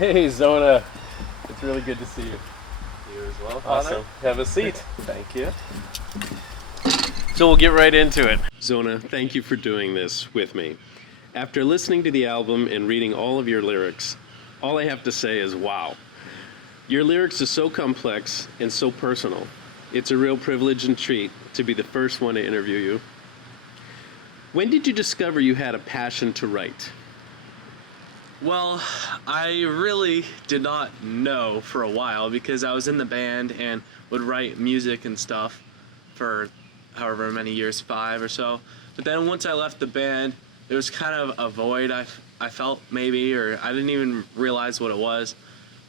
Hey, Zona. It's really good to see you. You as well, Father. Awesome. Have a seat. Thank you. So we'll get right into it. Zona, thank you for doing this with me. After listening to the album and reading all of your lyrics, all I have to say is wow. Your lyrics are so complex and so personal. It's a real privilege and treat to be the first one to interview you. When did you discover you had a passion to write? Well, I really did not know for a while because I was in the band and would write music and stuff for however many years, 5 or so. But then once I left the band, there was kind of a void I felt maybe, or I didn't even realize what it was.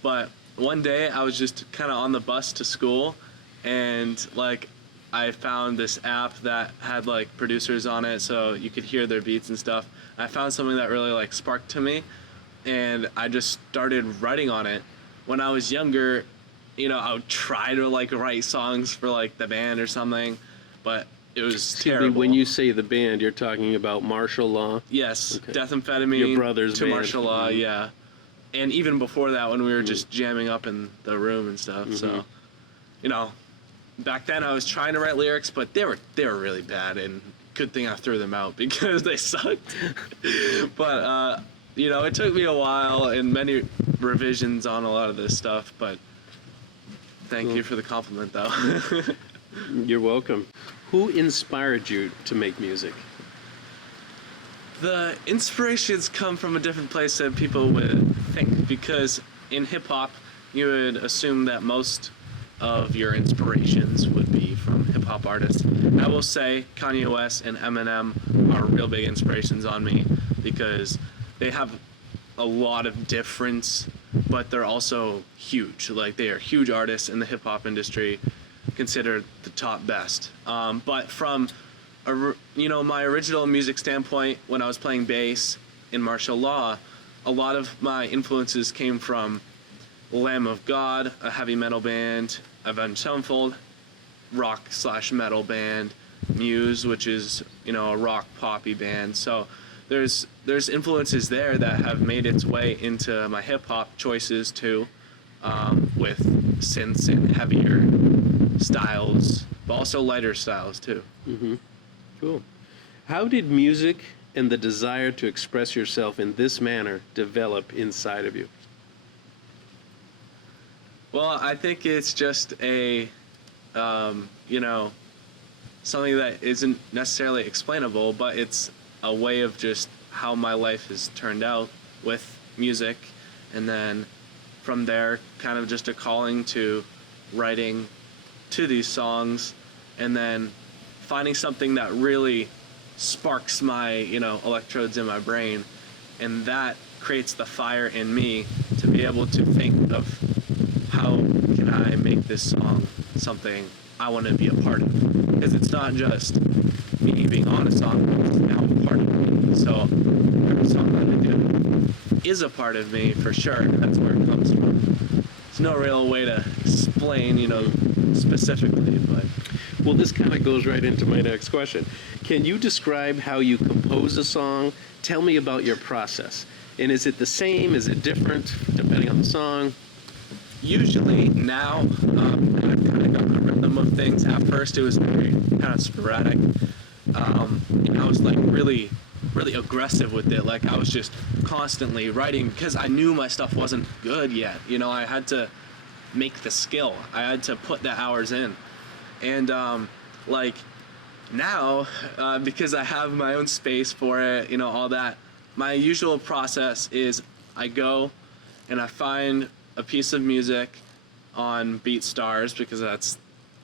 But one day I was just kind of on the bus to school and I found this app that had like producers on it so you could hear their beats and stuff. I found something that really like sparked to me and I just started writing on it. When I was younger, I would try to like write songs for like the band or something, but it was Excuse terrible. me, when you say the band, you're talking about martial law? Yes, Okay. Death-Amphetamine, Your brother's to band. martial law, Mhm. yeah. And even before that when we were just jamming up in the room and stuff. So, back then I was trying to write lyrics, but they were really bad, and good thing I threw them out because they sucked. But it took me a while and many revisions on a lot of this stuff, but thank you for the compliment though. You're welcome. Who inspired you to make music? The inspirations come from a different place than people would think, because in hip-hop you would assume that most of your inspirations would be from hip-hop artists. I will say Kanye West and Eminem are real big inspirations on me because they have a lot of difference, but they're also huge. Like, they are huge artists in the hip-hop industry, considered the top best. But from my original music standpoint, when I was playing bass in martial law, a lot of my influences came from Lamb of God, a heavy metal band, Avenged Sevenfold, rock/metal band, Muse, which is a rock poppy band. So there's influences there that have made its way into my hip hop choices too, with synths and heavier styles, but also lighter styles too. Cool. How did music and the desire to express yourself in this manner develop inside of you? Well, I think it's just something that isn't necessarily explainable, but it's a way of just how my life has turned out with music, and then from there, kind of just a calling to writing to these songs, and then finding something that really sparks my, electrodes in my brain, and that creates the fire in me to be able to think of how can I make this song something I want to be a part of. Because it's not just me being on a song, it's now a part of me. So every song that I do is a part of me for sure, and that's where it comes from. There's no real way to explain, specifically, but... Well, this kind of goes right into my next question. Can you describe how you compose a song? Tell me about your process. And is it the same? Is it different depending on the song? Usually now, I've kind of got the rhythm of things. At first it was very kind of sporadic. And I was like really, really aggressive with it. Like, I was just constantly writing because I knew my stuff wasn't good yet. I had to make the skill. I had to put the hours in. And now, because I have my own space for it, all that, my usual process is I go and I find a piece of music on BeatStars, because that's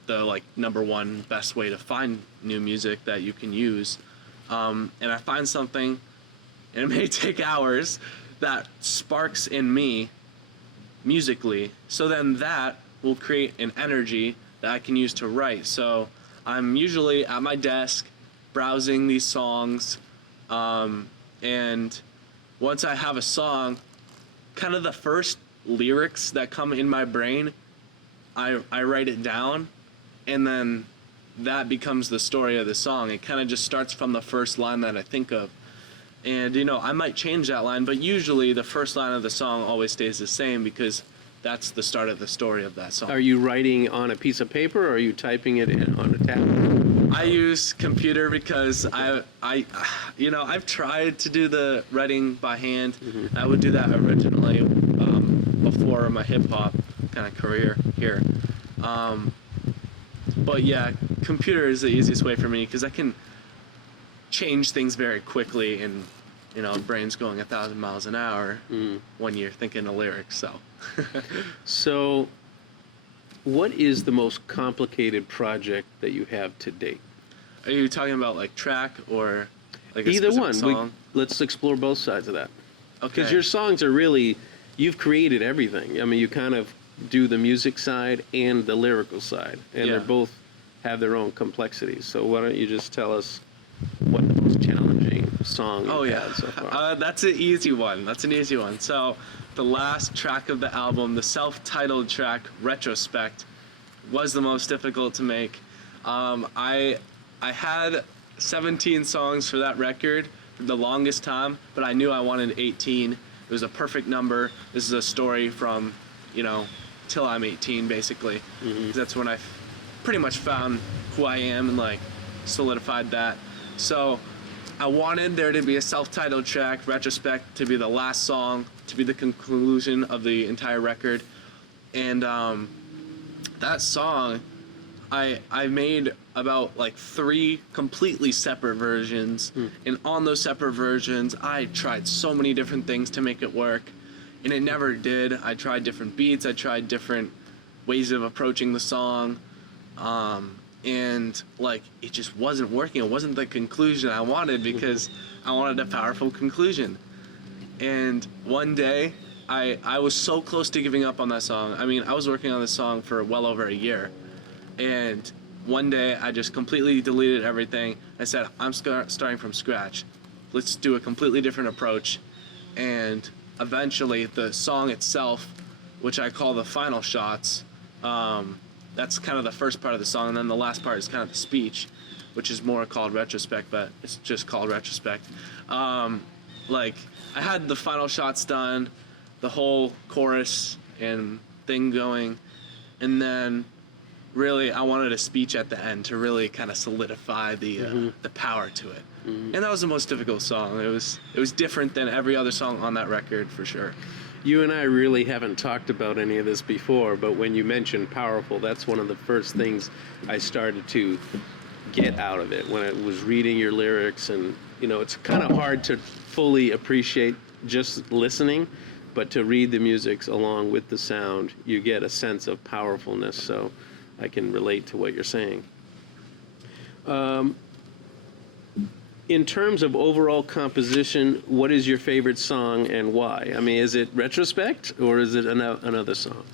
the number one best way to find new music that you can use. And I find something, and it may take hours, that sparks in me musically. So then that will create an energy that I can use to write. So I'm usually at my desk browsing these songs, and once I have a song, kind of the first lyrics that come in my brain, I write it down, and then that becomes the story of the song. It kind of just starts from the first line that I think of. And, I might change that line, but usually the first line of the song always stays the same because that's the start of the story of that song. Are you writing on a piece of paper, or are you typing it on a tablet? I use computer because I've tried to do the writing by hand. I would do that originally before my hip hop kind of career here. But yeah, computer is the easiest way for me because I can change things very quickly, and brain's going 1,000 miles an hour when you're thinking of lyrics. So, what is the most complicated project that you have to date? Are you talking about like track or like a Either specific one. song? Let's explore both sides of that. Okay. Because your songs are really, you've created everything. I mean, you kind of do the music side and the lyrical side, and Yeah. they're both have their own complexities. So why don't you just tell us what the most challenging song you've had so far? That's an easy one. That's an easy one. So the last track of the album, the self-titled track, Retrospect, was the most difficult to make. I had 17 songs for that record for the longest time, but I knew I wanted 18. It was a perfect number. This is a story from, till I'm 18, basically. 'Cause that's when I pretty much found who I am and like solidified that. So I wanted there to be a self-titled track, Retrospect, to be the last song, to be the conclusion of the entire record. And that song, I made about like 3 completely separate versions. And on those separate versions, I tried so many different things to make it work. And it never did. I tried different beats, I tried different ways of approaching the song. And like it just wasn't working. It wasn't the conclusion I wanted because I wanted a powerful conclusion. And one day I was so close to giving up on that song. I mean, I was working on this song for well over a year. And one day I just completely deleted everything. I said, I'm starting from scratch. Let's do a completely different approach. And eventually the song itself, which I call the final shots, that's kind of the first part of the song, and then the last part is kind of the speech, which is more called Retrospect, but it's just called Retrospect. Like, I had the final shots done, the whole chorus and thing going, and then really I wanted a speech at the end to really kind of solidify the power to it. And that was the most difficult song. It was different than every other song on that record, for sure. You and I really haven't talked about any of this before, but when you mentioned powerful, that's one of the first things I started to get out of it when I was reading your lyrics. And it's kind of hard to fully appreciate just listening, but to read the music along with the sound, you get a sense of powerfulness. So I can relate to what you're saying. In terms of overall composition, what is your favorite song and why? I mean, is it Retrospect or is it another song?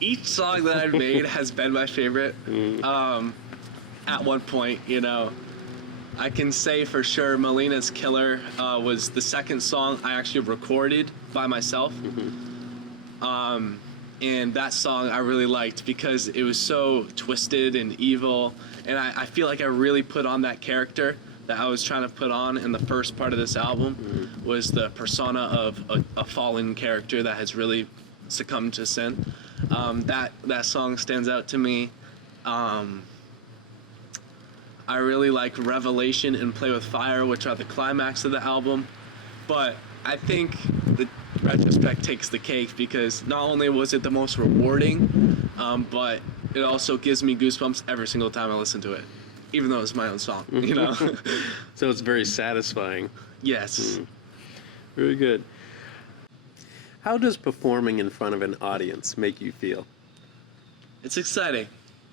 Each song that I've made has been my favorite. At one point, I can say for sure Melina's Killer was the second song I actually recorded by myself. And that song I really liked because it was so twisted and evil, and I feel like I really put on that character that I was trying to put on in the first part of this album. Was the persona of a fallen character that has really succumbed to sin. That song stands out to me. I really like Revelation and Play With Fire, which are the climax of the album, but I think the Retrospect takes the cake because not only was it the most rewarding, but it also gives me goosebumps every single time I listen to it, even though it's my own song, So it's very satisfying. Yes. Very good. How does performing in front of an audience make you feel? It's exciting.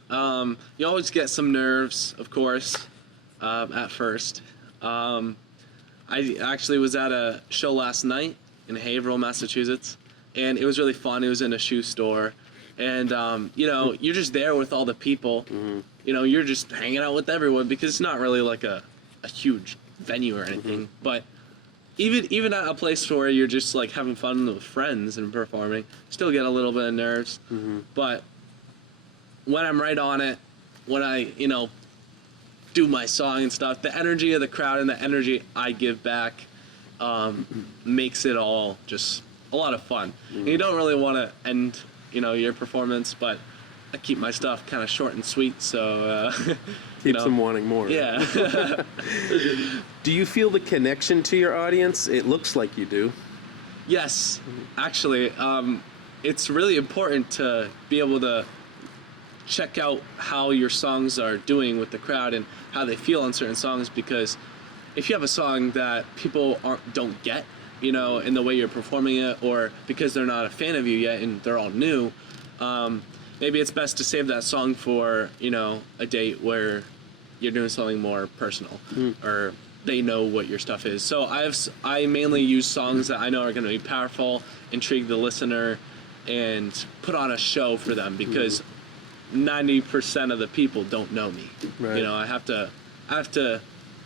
You always get some nerves, of course, at first. I actually was at a show last night in Haverhill, Massachusetts, and it was really fun. It was in a shoe store, and you're just there with all the people. You're just hanging out with everyone because it's not really like a huge venue or anything. But even at a place where you're just like having fun with friends and performing, still get a little bit of nerves. But when I'm right on it, when I do my song and stuff, the energy of the crowd and the energy I give back makes it all just a lot of fun. And you don't really want to end, your performance, but I keep my stuff kind of short and sweet, so Keeps them wanting more. Yeah. Do you feel the connection to your audience? It looks like you do. Yes, actually, it's really important to be able to check out how your songs are doing with the crowd and how they feel on certain songs, because if you have a song that people don't get, in the way you're performing it, or because they're not a fan of you yet and they're all new, maybe it's best to save that song for, a date where you're doing something more personal, or they know what your stuff is. So I mainly use songs that I know are going to be powerful, intrigue the listener, and put on a show for them, because 90% of the people don't know me. Right. I have to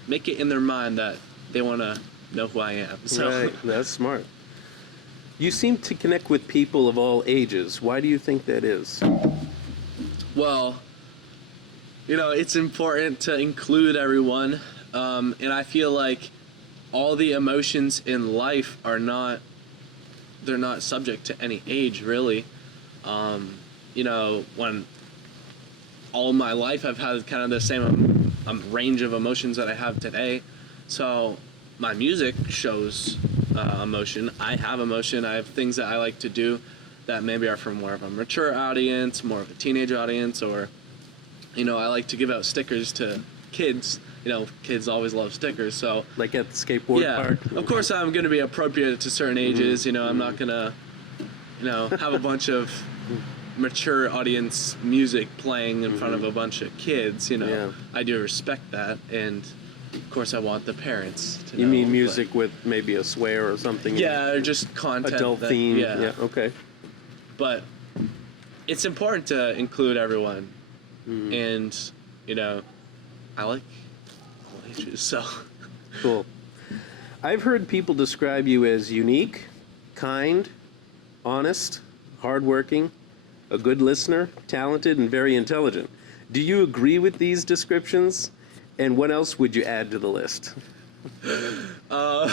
make it in their mind that they want to know who I am. So. Right, that's smart. You seem to connect with people of all ages. Why do you think that is? Well, it's important to include everyone, and I feel like all the emotions in life they're not subject to any age, really. When all my life I've had kind of the same range of emotions that I have today, so my music shows emotion. I have emotion. I have things that I like to do that maybe are for more of a mature audience, more of a teenage audience, or, I like to give out stickers to kids. Kids always love stickers, so... Like at the skateboard park? Yeah, of course I'm going to be appropriate to certain ages. I'm not going to, have a bunch of mature audience music playing in front of a bunch of kids, Yeah. I do respect that, and... Of course, I want the parents to know. You mean music with maybe a swear or something? Yeah, or just content. Adult theme? Yeah, okay. But it's important to include everyone. And, I like all ages, so. Cool. I've heard people describe you as unique, kind, honest, hardworking, a good listener, talented, and very intelligent. Do you agree with these descriptions? And what else would you add to the list? I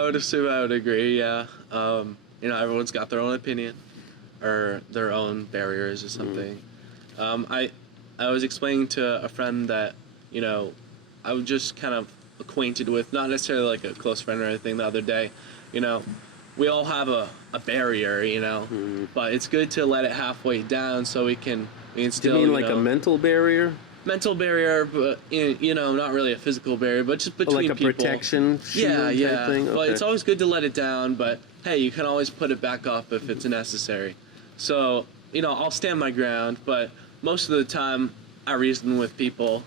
would assume I would agree, yeah. Everyone's got their own opinion or their own barriers or something. I was explaining to a friend that, I was just kind of acquainted with, not necessarily like a close friend or anything, the other day. We all have a barrier, but it's good to let it halfway down so we can still, you mean like a mental barrier? Mental barrier, but not really a physical barrier, but just between like a people. Protection shield type thing? Okay. But it's always good to let it down, but hey, you can always put it back up if it's necessary. So, I'll stand my ground, but most of the time I reason with people.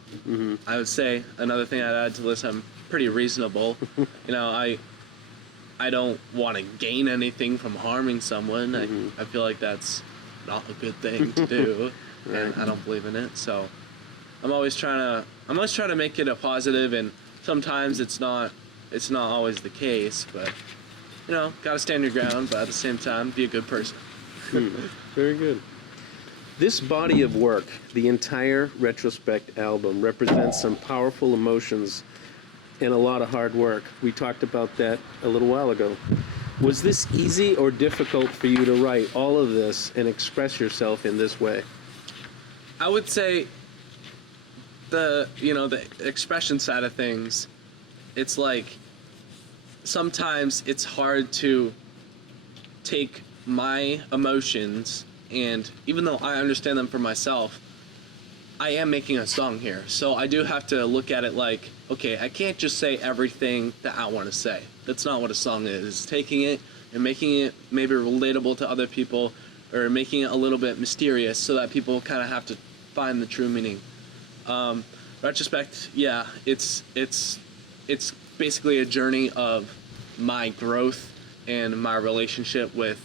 I would say another thing I'd add to this, I'm pretty reasonable. I don't want to gain anything from harming someone. I feel like that's not a good thing to do, and I don't believe in it, so I'm always trying to make it a positive, and sometimes it's not always the case, but gotta stand your ground, but at the same time be a good person. Very good. This body of work, the entire Retrospect album, represents some powerful emotions and a lot of hard work. We talked about that a little while ago. Was this easy or difficult for you to write all of this and express yourself in this way? I would say the expression side of things, it's like sometimes it's hard to take my emotions, and even though I understand them for myself, I am making a song here, so I do have to look at it like, okay, I can't just say everything that I want to say. That's not what a song is. It's taking it and making it maybe relatable to other people, or making it a little bit mysterious so that people kind of have to find the true meaning. Retrospect, yeah, it's basically a journey of my growth and my relationship with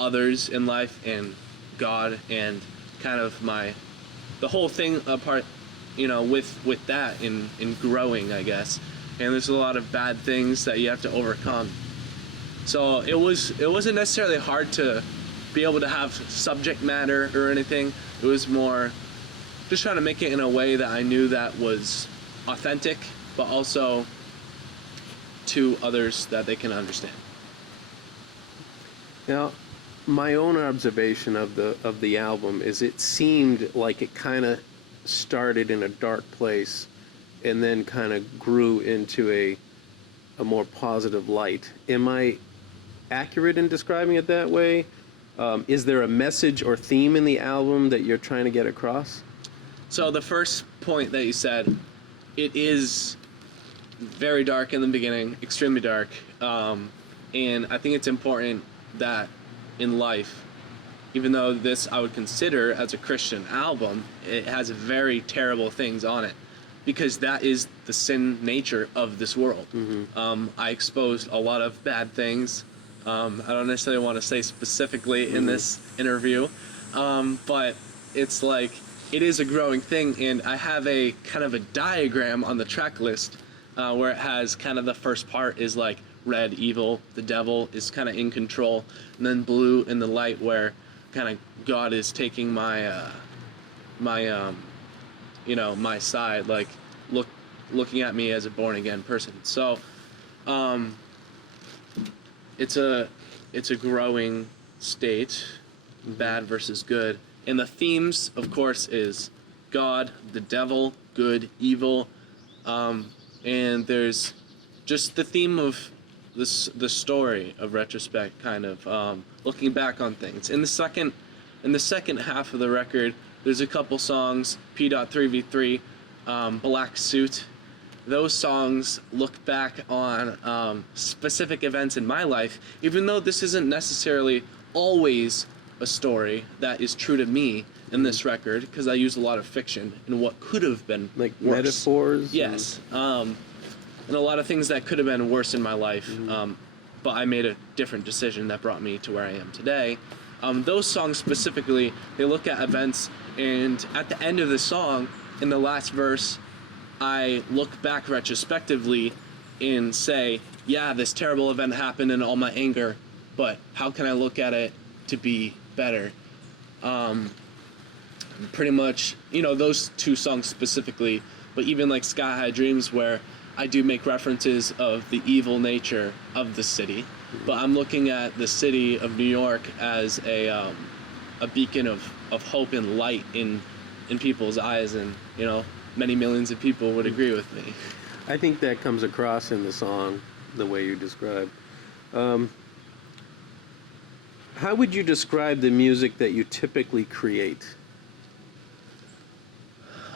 others in life and God, and kind of the whole thing apart, with that in growing, I guess. And there's a lot of bad things that you have to overcome. So it wasn't necessarily hard to be able to have subject matter or anything. It was more just trying to make it in a way that I knew that was authentic, but also to others that they can understand. Now, my own observation of the album is it seemed like it kind of started in a dark place and then kind of grew into a more positive light. Am I accurate in describing it that way? Is there a message or theme in the album that you're trying to get across? So the first point that you said, it is very dark in the beginning, extremely dark, and I think it's important that in life, even though this I would consider as a Christian album, it has very terrible things on it, because that is the sin nature of this world. I exposed a lot of bad things. I don't necessarily want to say specifically in this interview, but it's like, it is a growing thing, and I have a kind of a diagram on the track list where it has kind of the first part is like red, evil, the devil is kind of in control, and then blue in the light where kind of God is taking my my side, like looking at me as a born again person. So it's a growing state, bad versus good. And the themes, of course, is God, the devil, good, evil, and there's just the theme of the story of Retrospect, kind of looking back on things. In the second half of the record, there's a couple songs, P.3v3, Black Suit. Those songs look back on specific events in my life, even though this isn't necessarily always a story that is true to me in this record, because I use a lot of fiction and what could have been Like worse. metaphors? Yes, and a lot of things that could have been worse in my life, but I made a different decision that brought me to where I am today. Those songs specifically, they look at events, and at the end of the song, in the last verse, I look back retrospectively and say, yeah, this terrible event happened in all my anger, but how can I look at it to be better? Pretty much, those two songs specifically, but even like Sky High Dreams, where I do make references of the evil nature of the city, but I'm looking at the city of New York as a beacon of hope and light in people's eyes, and many millions of people would agree with me. I think that comes across in the song, the way you describe. How would you describe the music that you typically create?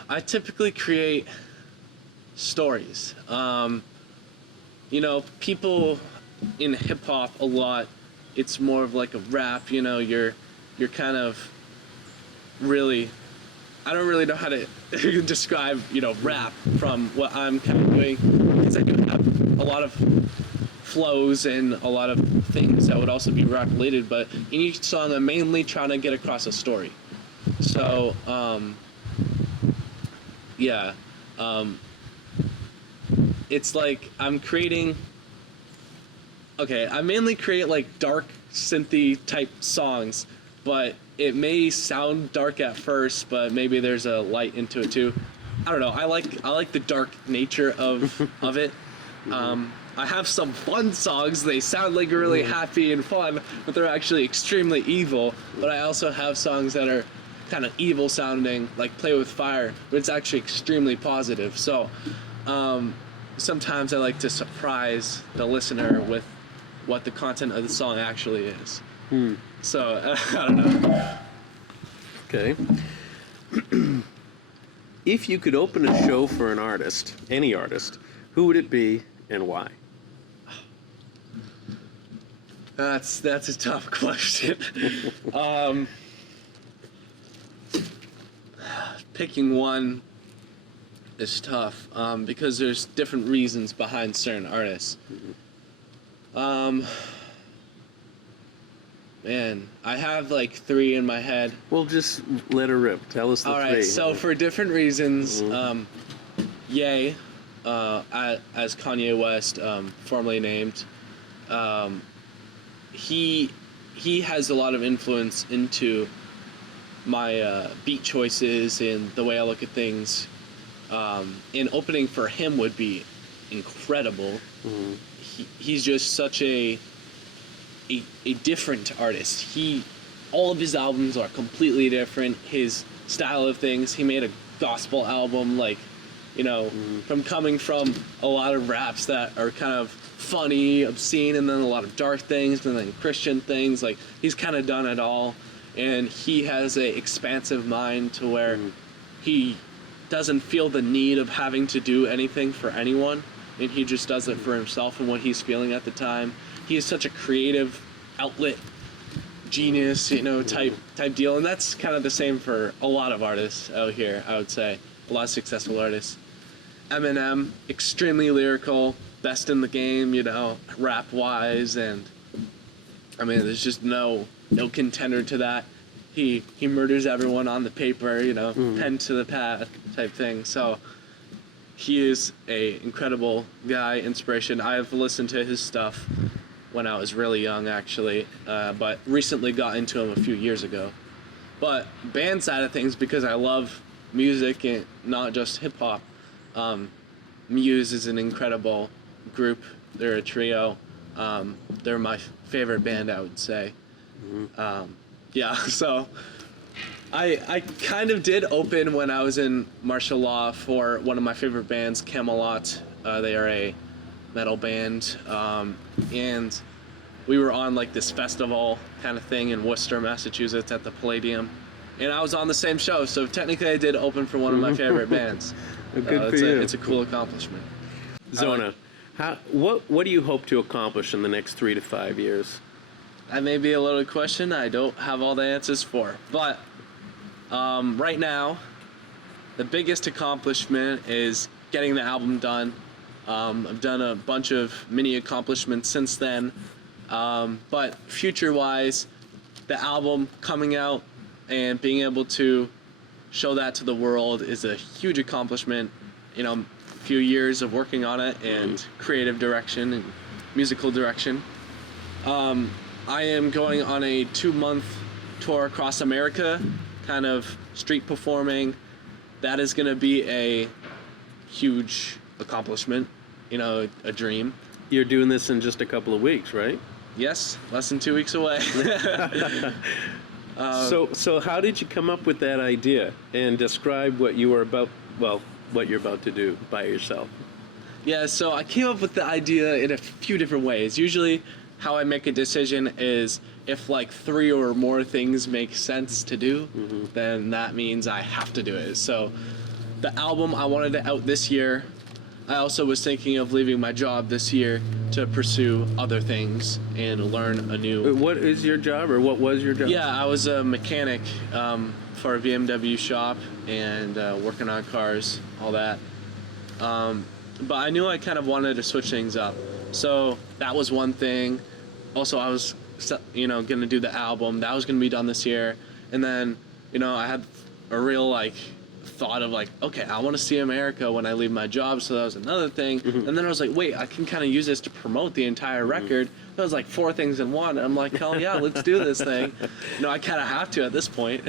I typically create stories. People in hip hop a lot, it's more of like a rap, you're kind of really, I don't really know how to describe, rap from what I'm kind of doing, because I do have a lot of flows and a lot of things that would also be rap related, but in each song I'm mainly trying to get across a story. So, it's like I mainly create like dark synthy type songs, but it may sound dark at first, but maybe there's a light into it too. I don't know. I like the dark nature of it. I have some fun songs. They sound like really happy and fun, but they're actually extremely evil. But I also have songs that are kind of evil sounding, like Play With Fire, but it's actually extremely positive. So sometimes I like to surprise the listener with what the content of the song actually is. So I don't know. Okay. If you could open a show for an artist, any artist, who would it be and why? That's a tough question. Picking one is tough because there's different reasons behind certain artists. Man, I have like three in my head. Well, just let her rip. Tell us the three. All right, so for different reasons, Ye, as Kanye West, formerly named, he has a lot of influence into my beat choices and the way I look at things. And opening for him would be incredible. he's just such a different artist. All of his albums are completely different. His style of things. He made a gospel album, like, from coming from a lot of raps that are kind of funny, obscene, and then a lot of dark things, and then Christian things. Like, he's kind of done it all, and he has a expansive mind to where he doesn't feel the need of having to do anything for anyone, and he just does it for himself and what he's feeling at the time. He is such a creative outlet genius, type deal, and that's kind of the same for a lot of artists out here, I would say. A lot of successful artists. Eminem, extremely lyrical, best in the game, rap-wise, and I mean, there's just no contender to that. He murders everyone on the paper, pen to the pad type thing. So he is a incredible guy, inspiration. I've listened to his stuff when I was really young, actually, but recently got into him a few years ago. But band side of things, because I love music and not just hip hop, Muse is an incredible group. They're a trio. They're my favorite band, I would say. So I kind of did open when I was in martial law for one of my favorite bands, Camelot. They are a metal band, and we were on like this festival kind of thing in Worcester, Massachusetts at the Palladium, and I was on the same show, so technically I did open for one of my favorite bands. Good for you. It's a cool accomplishment. Zona, what do you hope to accomplish in the next 3 to 5 years? That may be a loaded question I don't have all the answers for, but right now the biggest accomplishment is getting the album done. I've done a bunch of mini accomplishments since then, but future-wise, the album coming out and being able to show that to the world is a huge accomplishment. A few years of working on it and creative direction and musical direction. I am going on a 2-month tour across America, kind of street performing. That is going to be a huge accomplishment, a dream. You're doing this in just a couple of weeks, right? Yes, less than 2 weeks away. So how did you come up with that idea, and describe what you're about to do by yourself? Yeah, so I came up with the idea in a few different ways. Usually how I make a decision is if like 3 or more things make sense to do, then that means I have to do it. So the album, I wanted it out this year. I also was thinking of leaving my job this year to pursue other things and learn a new... What is your job, or what was your job? Yeah, I was a mechanic for a BMW shop and working on cars, all that. But I knew I kind of wanted to switch things up. So that was one thing. Also, I was, going to do the album. That was going to be done this year. And then, I had a real, thought of okay, I want to see America when I leave my job, so that was another thing. And then I was like, wait, I can kind of use this to promote the entire record. That was 4 things in one. And I'm like, hell yeah, let's do this thing. I kind of have to at this point.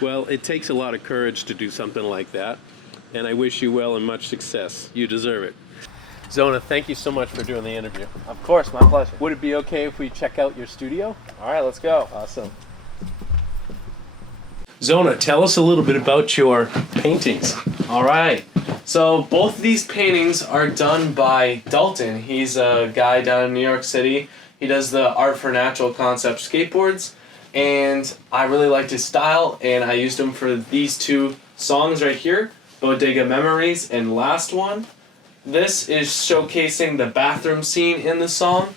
Well, it takes a lot of courage to do something like that, and I wish you well and much success. You deserve it. Zona, thank you so much for doing the interview. Of course, my pleasure. Would it be okay if we check out your studio? All right, let's go. Awesome. Zona, tell us a little bit about your paintings. All right. So both of these paintings are done by Dalton. He's a guy down in New York City. He does the Art for Natural Concept skateboards, and I really liked his style, and I used him for these 2 songs right here, Bodega Memories and Last One. This is showcasing the bathroom scene in the song.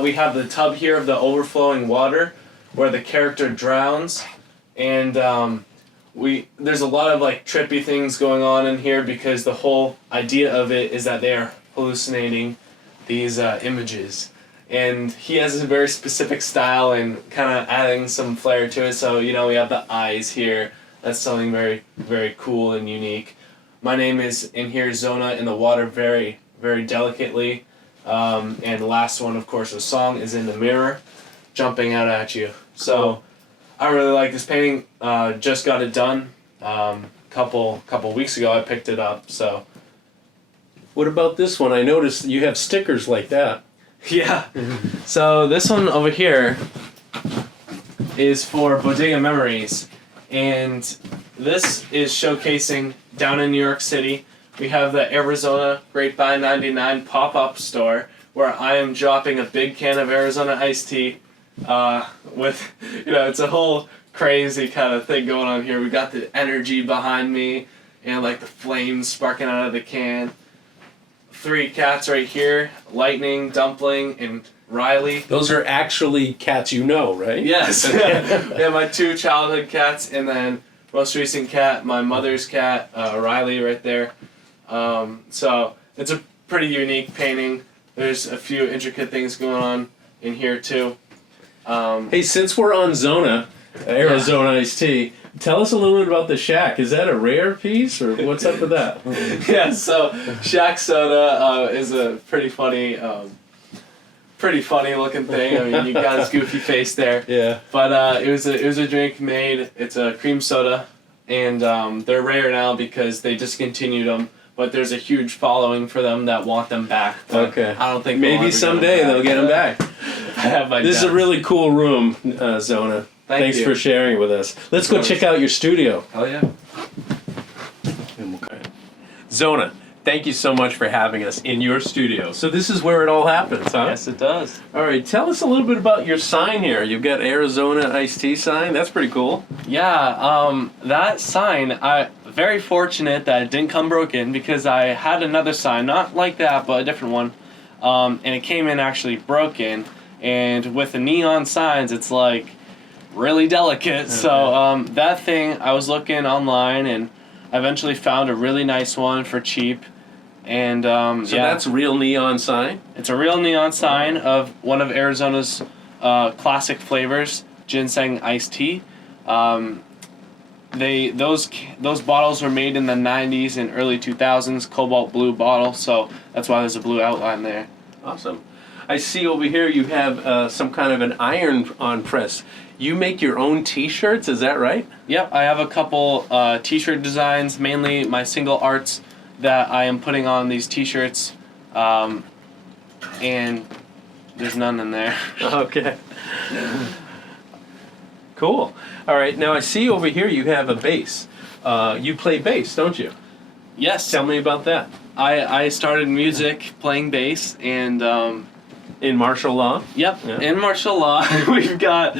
We have the tub here of the overflowing water where the character drowns. And there's a lot of trippy things going on in here because the whole idea of it is that they are hallucinating these images. And he has a very specific style and kind of adding some flair to it. So, we have the eyes here. That's something very, very cool and unique. My name is in here, Zona, in the water very, very delicately. And the last one, of course, the song is in the mirror, jumping out at you. So I really like this painting. Just got it done. Couple weeks ago, I picked it up. So What about this one? I noticed you have stickers like that. Yeah. So this one over here is for Bodega Memories, and this is showcasing down in New York City. We have the Arizona Great Buy 99 pop-up store where I am dropping a big can of Arizona iced tea. With, it's a whole crazy kind of thing going on here. We got the energy behind me and like the flames sparking out of the can. 3 cats right here, Lightning, Dumpling, and Riley. Those are actually cats you know, right? Yes. Yeah, my 2 childhood cats, and then most recent cat, my mother's cat, Riley, right there. So it's a pretty unique painting. There's a few intricate things going on in here too. Hey, since we're on Zona, Arizona iced tea, tell us a little bit about the shack. Is that a rare piece, or what's up with that? Yeah, so Shack Soda is a pretty funny looking thing. I mean, you got his goofy face there. Yeah. But it was a drink made. It's a cream soda, and they're rare now because they discontinued them. But there's a huge following for them that want them back. But Okay. I don't think maybe someday they'll get them back. I have my This is a doubts. really cool room, Zona. Thanks you. for sharing with us. Let's go check out your studio. Oh yeah. Zona, thank you so much for having us in your studio. So this is where it all happens, huh? Yes, it does. All right, tell us a little bit about your sign here. You've got Arizona iced tea sign. That's pretty cool. Yeah, that sign, I very fortunate that it didn't come broken because I had another sign, not like that, but a different one, and it came in actually broken. And with the neon signs, it's like really delicate. So that thing, I was looking online and I eventually found a really nice one for cheap. And So that's real neon sign? it's a real neon sign of one of Arizona's classic flavors, ginseng iced tea. Those bottles were made in the 90s and early 2000s, cobalt blue bottle, so that's why there's a blue outline there. Awesome. I see over here you have some kind of an iron-on press. You make your own T-shirts, is that right? Yep, I have a couple t-shirt designs, mainly my single arts that I am putting on these t-shirts, and there's none in there. Okay. Cool. All right, now I see over here you have a bass. You play bass, don't you? Yes, Tell me about that. I started music playing bass, and In martial law? yep, Yeah. in martial law, we've got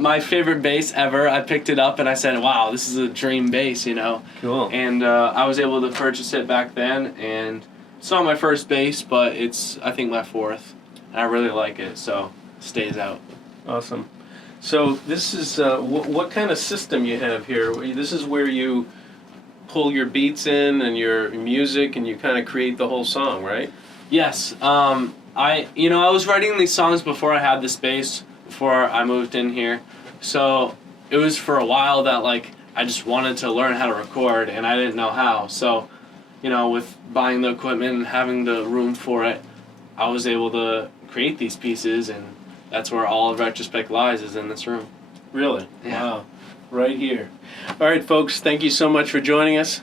my favorite bass ever. I picked it up and I said, wow, this is a dream bass, Cool. And I was able to purchase it back then, and it's not my first bass, but it's, I think, my 4th. And I really like it, so it stays out. Awesome. So this is, what kind of system you have here? This is where you pull your beats in and your music and you kind of create the whole song, right? Yes, I was writing these songs before I had this bass, before I moved in here. So it was for a while that I just wanted to learn how to record and I didn't know how. So, with buying the equipment and having the room for it, I was able to create these pieces, and that's where all of Retrospect lies, is in this room. Really? Yeah. Wow. Right here. All right, folks, thank you so much for joining us.